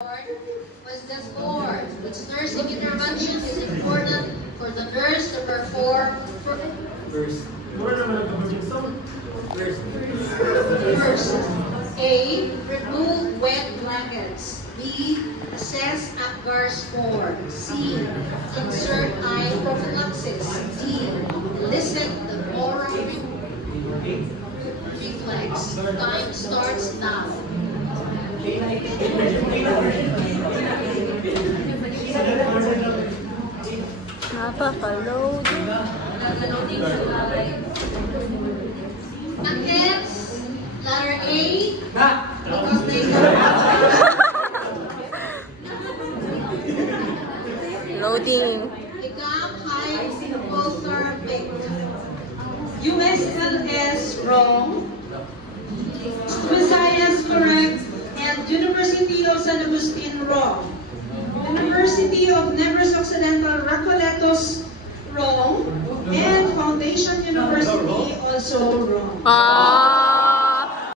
Was the fourth, which nursing intervention is important for the nurse to perform first. A. Remove wet blankets. B. Assess Apgar's score. C. Insert eye prophylaxis. D. Listen the oral reflex. Time starts now. Napaka-load. Against letter A, because they Loading. become hypothermic. USLS wrong. Visayas correct. And University of San Agustin wrong. University of Negros Occidental Recoletos wrong. And Foundation University also wrong.